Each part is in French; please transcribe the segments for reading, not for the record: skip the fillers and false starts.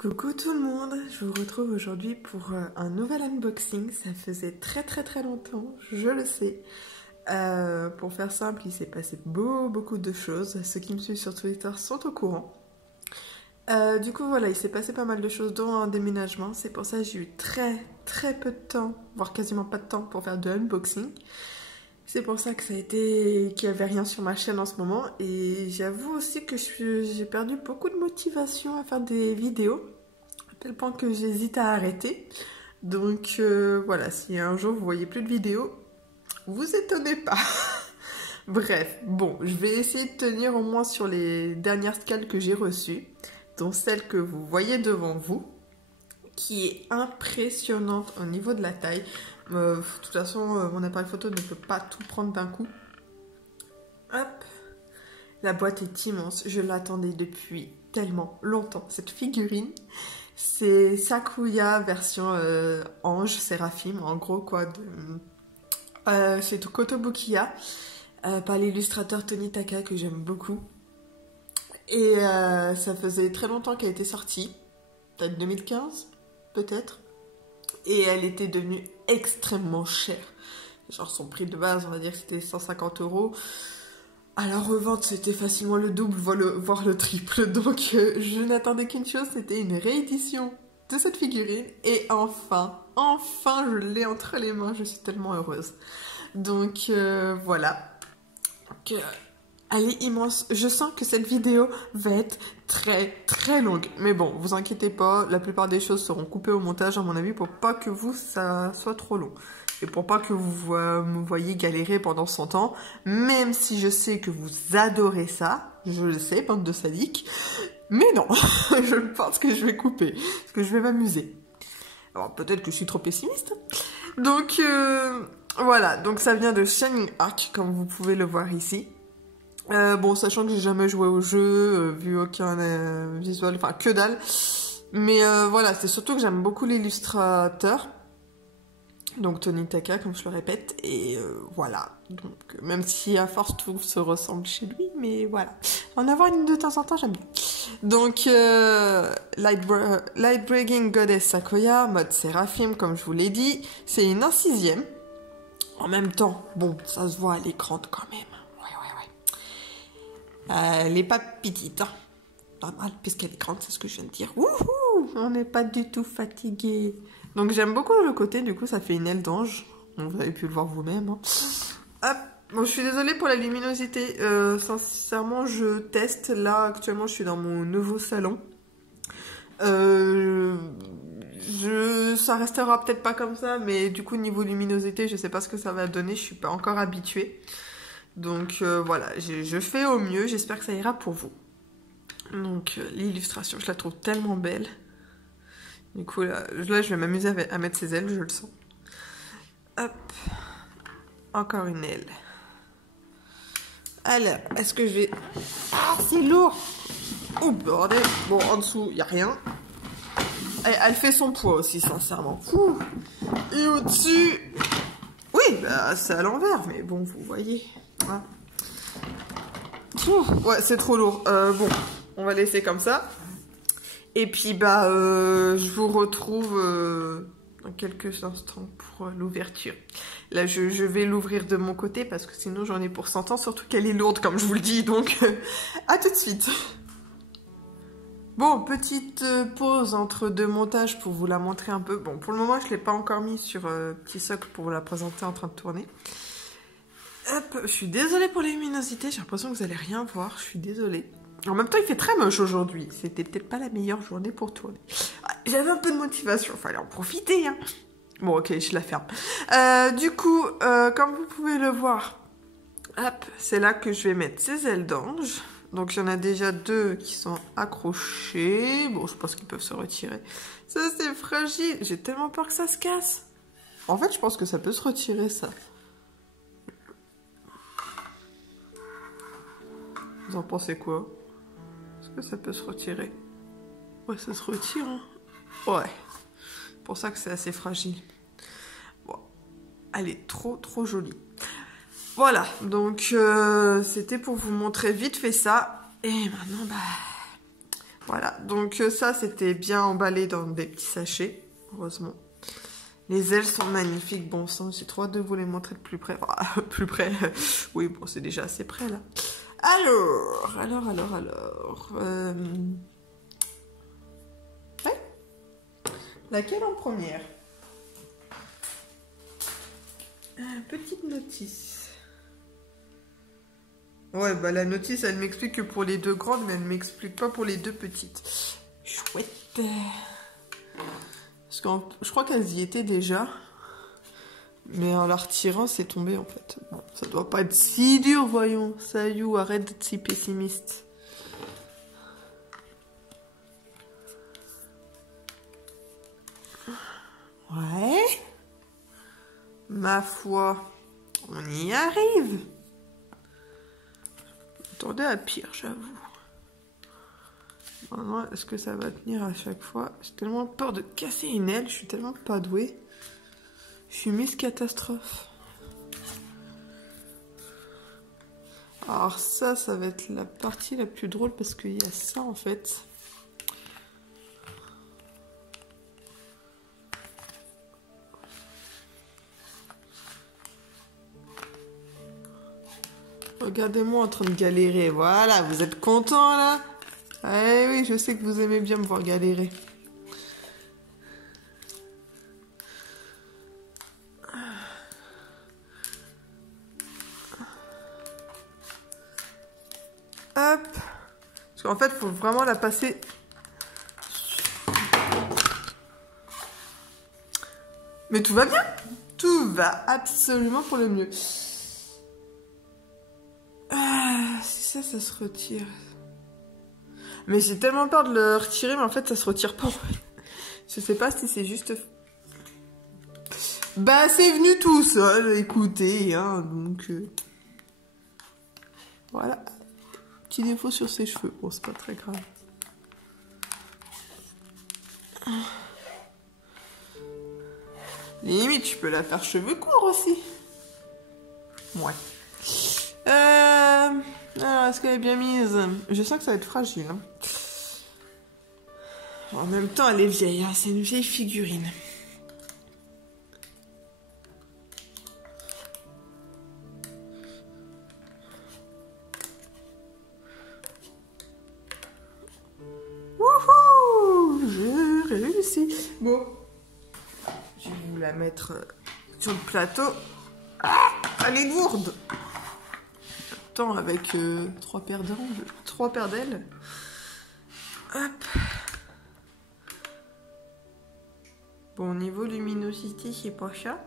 Coucou tout le monde, je vous retrouve aujourd'hui pour un nouvel unboxing. Ça faisait très longtemps, je le sais. Pour faire simple, il s'est passé beaucoup de choses. Ceux qui me suivent sur Twitter sont au courant. Du coup voilà, il s'est passé pas mal de choses dont un déménagement. C'est pour ça que j'ai eu très peu de temps, voire quasiment pas de temps pour faire de unboxing. C'est pour ça que ça a été qu'il n'y avait rien sur ma chaîne en ce moment. Et j'avoue aussi que j'ai perdu beaucoup de motivation à faire des vidéos. À tel point que j'hésite à arrêter. Donc voilà, si un jour vous voyez plus de vidéos, vous étonnez pas. Bref, bon, je vais essayer de tenir au moins sur les dernières scales que j'ai reçues. Dont celle que vous voyez devant vous. Qui est impressionnante au niveau de la taille. De toute façon, mon appareil photo ne peut pas tout prendre d'un coup. Hop. La boîte est immense. Je l'attendais depuis tellement longtemps. Cette figurine, c'est Sakuya version ange, séraphime, en gros quoi. C'est Kotobukiya, par l'illustrateur Tony Taka que j'aime beaucoup. Et ça faisait très longtemps qu'elle était sortie. Peut-être 2015, peut-être. Et elle était devenue extrêmement chère. Genre son prix de base, on va dire que c'était 150 €. À la revente, c'était facilement le double, voire le triple. Donc je n'attendais qu'une chose, c'était une réédition de cette figurine. Et enfin, je l'ai entre les mains. Je suis tellement heureuse. Donc voilà. Donc, elle est immense. Je sens que cette vidéo va être très longue. Mais bon, vous inquiétez pas, la plupart des choses seront coupées au montage, à mon avis, pour pas que ça soit trop long. Et pour pas que vous me voyez galérer pendant 100 ans. Même si je sais que vous adorez ça. Je le sais, bande de sadiques. Mais non, je pense que je vais couper. Parce que je vais m'amuser. Alors peut-être que je suis trop pessimiste. Donc voilà, donc ça vient de Shining Arc, comme vous pouvez le voir ici. Bon, sachant que j'ai jamais joué au jeu, vu aucun visuel, enfin que dalle. Mais voilà, c'est surtout que j'aime beaucoup l'illustrateur. Donc Tony Taka, comme je le répète. Et voilà. Donc même si à force tout se ressemble chez lui, mais voilà. En avoir une de temps en temps, j'aime bien. Donc Light-Breaking Goddess Sakuya, mode séraphime, comme je vous l'ai dit. C'est une 1/6. En même temps, bon, ça se voit à l'écran quand même. Elle n'est pas petite, hein. Normal, puisqu'elle est grande, c'est ce que je viens de dire. Wouhou, on n'est pas du tout fatigué. Donc j'aime beaucoup le côté, du coup ça fait une aile d'ange. Vous avez pu le voir vous-même. Hein. Hop. Bon, je suis désolée pour la luminosité. Sincèrement, je teste. Là, actuellement, je suis dans mon nouveau salon. Ça restera peut-être pas comme ça, mais du coup, niveau luminosité, je sais pas ce que ça va donner. Je suis pas encore habituée. Donc voilà, je fais au mieux, j'espère que ça ira pour vous. Donc l'illustration, je la trouve tellement belle. Du coup là je vais m'amuser à mettre ses ailes, je le sens. Hop, encore une aile. Alors, est-ce que je vais... Ah, c'est lourd. Oh bordel. Bon, en dessous, il n'y a rien. Elle fait son poids aussi, sincèrement. Ouh. Et au-dessus... Oui, bah, c'est à l'envers, mais bon, vous voyez... Ah. Ouais, c'est trop lourd. Bon, on va laisser comme ça. Et puis, bah, je vous retrouve dans quelques instants pour l'ouverture. Là, je vais l'ouvrir de mon côté parce que sinon, j'en ai pour 100 ans. Surtout qu'elle est lourde, comme je vous le dis. Donc, à tout de suite. Bon, petite pause entre deux montages pour vous la montrer un peu. Bon, pour le moment, je ne l'ai pas encore mis sur petit socle pour vous la présenter en train de tourner. Hop, je suis désolée pour la luminosité, j'ai l'impression que vous allez rien voir, je suis désolée. En même temps, il fait très moche aujourd'hui, c'était peut-être pas la meilleure journée pour tourner. J'avais un peu de motivation, fallait en profiter, hein. Bon, ok, je la ferme. Du coup, comme vous pouvez le voir, hop, c'est là que je vais mettre ces ailes d'ange. Donc, il y en a déjà 2 qui sont accrochées. Bon, je pense qu'ils peuvent se retirer. Ça, c'est fragile, j'ai tellement peur que ça se casse. En fait, je pense que ça peut se retirer, ça. Vous en pensez quoi? Est-ce que ça peut se retirer? Ouais, ça se retire, hein. Ouais. C'est pour ça que c'est assez fragile. Bon. Elle est trop jolie. Voilà, donc c'était pour vous montrer vite fait ça. Et maintenant, bah, Voilà, donc ça c'était bien emballé dans des petits sachets, heureusement. Les ailes sont magnifiques, bon sang, j'ai trop hâte de vous les montrer de plus près. Enfin, plus près, oui, bon, c'est déjà assez près là. Alors. Ouais. Laquelle en première? Petite notice. Ouais, bah la notice, elle m'explique que pour les deux grandes, mais elle m'explique pas pour les deux petites. Chouette. Parce que je crois qu'elles y étaient déjà. Mais en la retirant, c'est tombé en fait. Bon, ça doit pas être si dur, voyons. Sayou, arrête d'être si pessimiste. Ouais. Ma foi, on y arrive. Attendez à pire, j'avoue. Maintenant, est-ce que ça va tenir à chaque fois? J'ai tellement peur de casser une aile, je suis tellement pas douée. Je suis Miss Catastrophe. Alors ça va être la partie la plus drôle parce qu'il y a ça en fait. Regardez-moi en train de galérer. Voilà, vous êtes content là? Eh oui, je sais que vous aimez bien me voir galérer. Hop. Parce qu'en fait, il faut vraiment la passer. Mais tout va bien. Tout va absolument pour le mieux. Si ça se retire. Mais j'ai tellement peur de le retirer, mais en fait, ça se retire pas. Je sais pas si c'est juste... Bah, c'est venu tout seul, écoutez, hein, donc... Voilà. Petit défaut sur ses cheveux. Bon, c'est pas très grave. Limite, tu peux la faire cheveux courts aussi. Ouais. Alors, est-ce qu'elle est bien mise? Je sens que ça va être fragile. Hein. En même temps, elle est vieille. Hein. C'est une vieille figurine. Wouhou! J'ai réussi. Bon. Je vais vous la mettre sur le plateau. Ah! Elle est lourde! Attends, avec 3 paires d'angles. 3 paires d'ailes. Hop. Bon, niveau luminosité, c'est pas ça.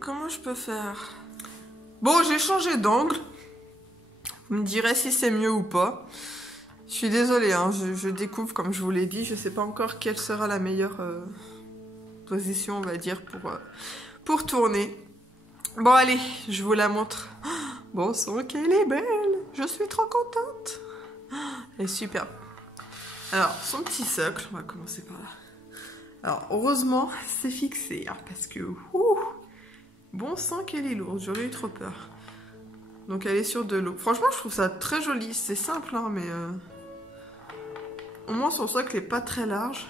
Comment je peux faire? Bon, j'ai changé d'angle. Vous me direz si c'est mieux ou pas. Je suis désolée, hein, je découvre, comme je vous l'ai dit. Je sais pas encore quelle sera la meilleure position, on va dire, pour tourner. Bon, allez, je vous la montre. Bon sang, qu'elle est belle. Je suis trop contente. Elle est superbe. Alors, son petit socle, on va commencer par là. Alors, heureusement, c'est fixé, hein, parce que... bon sang qu'elle est lourde, j'aurais eu trop peur. Donc, elle est sur de l'eau. Franchement, je trouve ça très joli. C'est simple, hein, mais... Au moins, son socle n'est pas très large.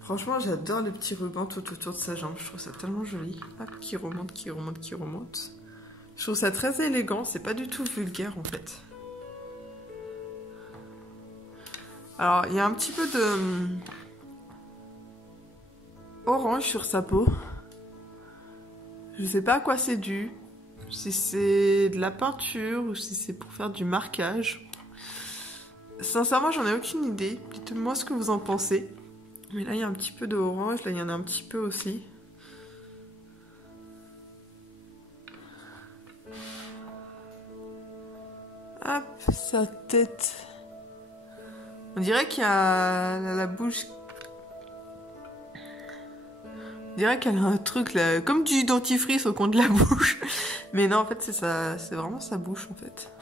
Franchement, j'adore les petits rubans tout autour de sa jambe. Je trouve ça tellement joli. Hop, qui remonte, qui remonte, qui remonte. Je trouve ça très élégant. C'est pas du tout vulgaire, en fait. Alors, il y a un petit peu de... orange sur sa peau. Je sais pas à quoi c'est dû. Si c'est de la peinture ou si c'est pour faire du marquage. Sincèrement, j'en ai aucune idée. Dites-moi ce que vous en pensez. Mais là, il y a un petit peu d'orange. Là, il y en a un petit peu aussi. Hop, sa tête. On dirait qu'il y a la bouche... On dirait qu'elle a un truc là, comme du dentifrice au coin de la bouche. Mais non, en fait, c'est vraiment sa bouche, en fait.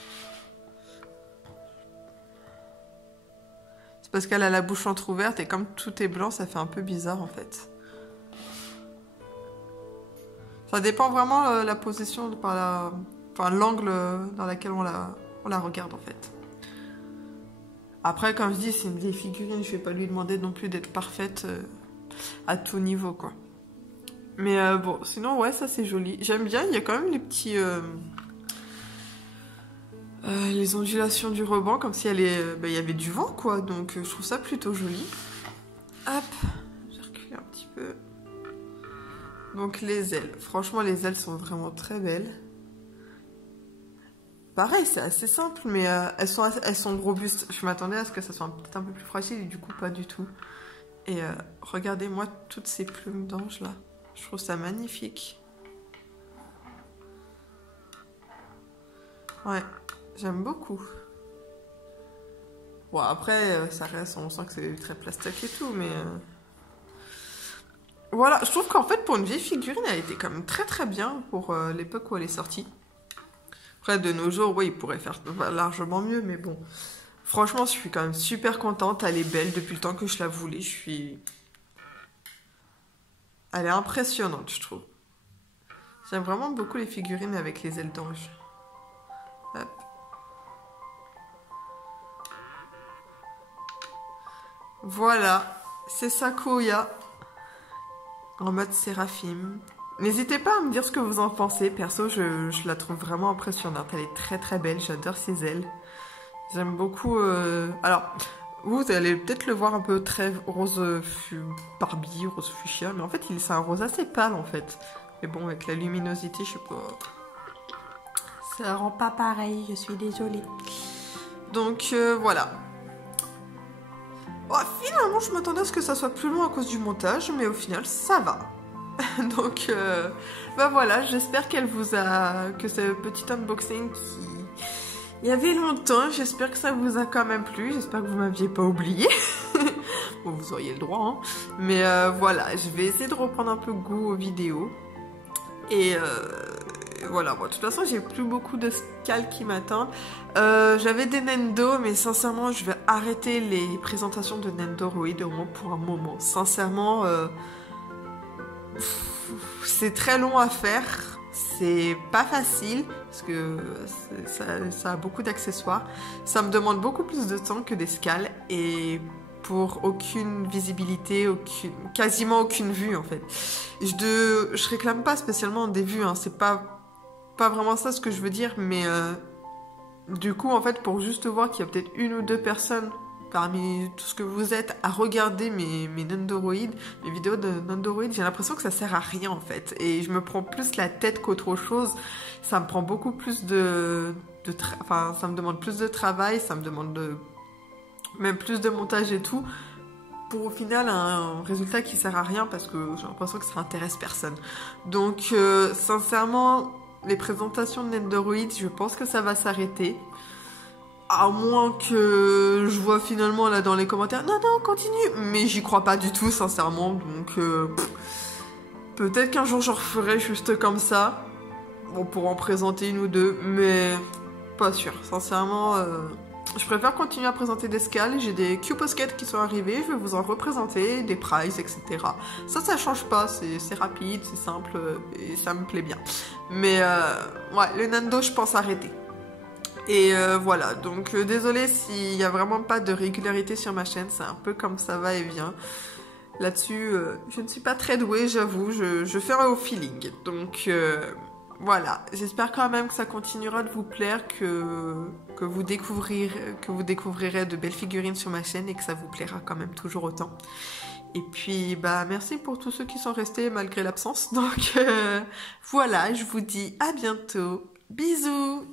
C'est parce qu'elle a la bouche entrouverte et comme tout est blanc, ça fait un peu bizarre, en fait. Ça dépend vraiment la position, enfin l'angle dans lequel on la on la regarde en fait. Après, comme je dis, c'est une vieille figurine, je vais pas lui demander non plus d'être parfaite à tout niveau, quoi. Mais bon, sinon, ouais, ça c'est joli. J'aime bien, il y a quand même les petits... les ondulations du ruban, comme si il y avait du vent, quoi. Donc, je trouve ça plutôt joli. Hop, j'ai reculé un petit peu. Donc, les ailes. Franchement, les ailes sont vraiment très belles. Pareil, c'est assez simple, mais elles sont robustes. Je m'attendais à ce que ça soit peut-être un peu plus fragile, et du coup, pas du tout. Et regardez-moi toutes ces plumes d'ange, là. Je trouve ça magnifique. Ouais, j'aime beaucoup. Bon, après, ça reste, on sent que c'est très plastique et tout, mais... Voilà, je trouve qu'en fait, pour une vieille figurine, elle était quand même très très bien pour l'époque où elle est sortie. Après, de nos jours, oui, il pourrait faire largement mieux, mais bon. Franchement, je suis quand même super contente. Elle est belle depuis le temps que je la voulais. Elle est impressionnante, je trouve. J'aime vraiment beaucoup les figurines avec les ailes d'ange. Hop. Voilà, c'est Sakuya en mode séraphime. N'hésitez pas à me dire ce que vous en pensez. Perso, je la trouve vraiment impressionnante. Elle est très très belle, j'adore ses ailes. J'aime beaucoup... Alors, vous allez peut-être le voir un peu très rose Barbie, rose fuchsia, mais en fait, c'est un rose assez pâle en fait. Mais bon, avec la luminosité, je sais pas... Ça rend pas pareil, je suis désolée. Donc, voilà. Oh, finalement, je m'attendais à ce que ça soit plus long à cause du montage, mais au final, ça va. Donc, bah voilà, j'espère que ce petit unboxing qui... Il y avait longtemps, j'espère que ça vous a quand même plu, j'espère que vous m'aviez pas oublié. Bon, vous auriez le droit, hein. Mais voilà, je vais essayer de reprendre un peu goût aux vidéos. Et voilà, bon, de toute façon, j'ai plus beaucoup de scales qui m'attendent. J'avais des Nendo, mais sincèrement, je vais arrêter les présentations de Nendoroid au moins pour un moment. Sincèrement... c'est très long à faire, c'est pas facile parce que ça a beaucoup d'accessoires. Ça me demande beaucoup plus de temps que des scales et pour aucune visibilité, quasiment aucune vue en fait. Je réclame pas spécialement des vues, hein, c'est pas vraiment ça ce que je veux dire, mais du coup en fait pour juste voir qu'il y a peut-être une ou deux personnes parmi tout ce que vous êtes à regarder mes Nendoroid, mes vidéos de Nendoroid, j'ai l'impression que ça sert à rien en fait. Et je me prends plus la tête qu'autre chose. Ça me prend beaucoup plus enfin, ça me demande plus de travail, ça me demande même plus de montage et tout. Pour au final un résultat qui sert à rien parce que j'ai l'impression que ça intéresse personne. Donc sincèrement, les présentations de Nendoroid, je pense que ça va s'arrêter. À moins que je vois finalement là dans les commentaires, non, continue. Mais j'y crois pas du tout, sincèrement. Donc, peut-être qu'un jour je referai juste comme ça. Bon, pour en présenter une ou deux, mais pas sûr. Sincèrement, je préfère continuer à présenter des scales. J'ai des Q-Posket qui sont arrivés, je vais vous en représenter, des prices, etc. Ça change pas, c'est rapide, c'est simple, et ça me plaît bien. Mais, ouais, le Nendo, je pense arrêter. Et voilà, donc désolée s'il n'y a vraiment pas de régularité sur ma chaîne, c'est un peu comme ça va et vient. Là-dessus, je ne suis pas très douée, j'avoue, je fais au feeling. Donc voilà, j'espère quand même que ça continuera de vous plaire, que vous découvrirez de belles figurines sur ma chaîne et que ça vous plaira quand même toujours autant. Et puis, bah merci pour tous ceux qui sont restés malgré l'absence. Donc voilà, je vous dis à bientôt. Bisous!